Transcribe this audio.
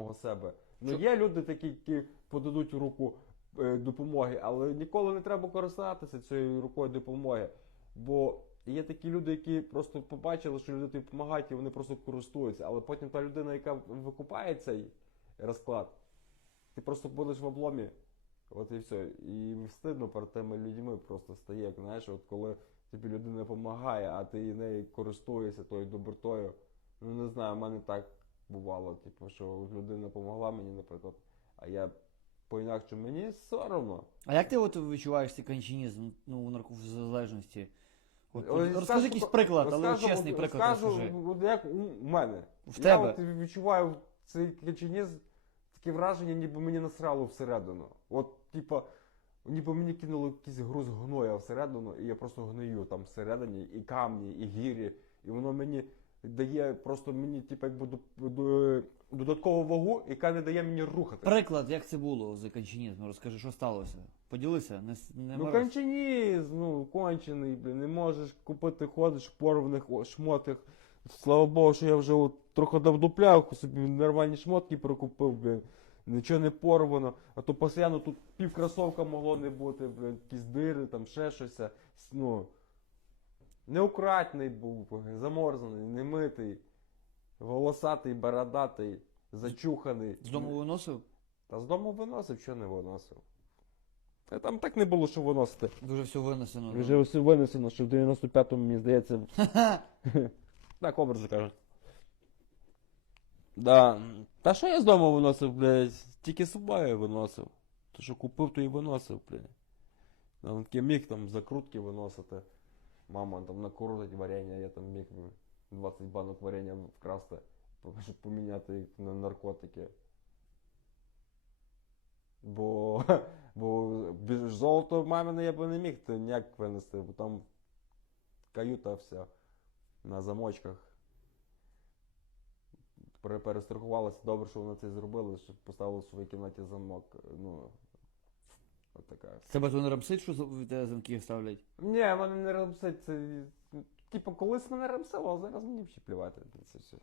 самого себе. Ну є люди такі, які подадуть руку е, допомоги, але ніколи не треба користатися цією рукою допомоги. Бо є такі люди, які просто побачили, що люди тобі допомагають, і вони просто користуються. Але потім та людина, яка викупає цей розклад, ти просто будеш в обломі. От і все. І стидно перед тими людьми просто стає, як знаєш, от коли тобі людина допомагає, а ти нею користуєшся тою добротою. Ну не знаю, в мене так бувало, типу, що людина допомогла мені, наприклад, а я по-інакше мені соромно. А як ти от відчуваєш цей кончинізм ну, у наркозалежності? От, розкажи якийсь приклад, але розкажу, чесний приклад розкажу, розкажи. от як у мене. В я тебе. от відчуваю цей качанізм, таке враження, ніби мені насрало всередину. От, типа, ніби мені кинули якийсь груз гноя всередину, і я просто гнию там всередині, і камні, і гірі. І воно мені дає просто мені, типа, якби до- до- додаткову вагу, яка не дає мені рухати. Приклад, як це було за кончинізм? Розкажи, що сталося? Поділися, не, не Ну, мороз. ну, кончений, блін, не можеш купити, ходиш в порваних о- шмотах. Слава Богу, що я вже от трохи довдупляв, собі нормальні шмотки прикупив, блін. Нічого не порвано, а то постійно тут пів кросовка могло не бути, блін, якісь дири, там ще щось. Ну, неукратний був, заморзаний, немитий, волосатий, бородатий, зачуханий. З дому виносив? Та з дому виносив, що не виносив. Та там так не було, що виносити. Дуже все винесено. Вже все винесено, що в 95-му, мені здається. Так, образно кажуть. Да. Та що я з дому виносив, блядь? Тільки собою виносив. То що купив, то і виносив, блядь. Там таке міг там закрутки виносити. Мама там накрутить варення, я там міг 20 банок варення вкрасти, щоб поміняти їх на наркотики. Бо, бо без золото мамине я би не міг ніяк винести, бо там каюта вся на замочках. Пере- Перестрахувалися добре, що вони це зробили, що поставили в своїй кімнаті замок. Ну, от така. Тебе то не рамсить, що в тебе замки ставлять? Ні, мене не рамсить, це. Типу, колись мене рамсило, а зараз мені ще плювати на це все.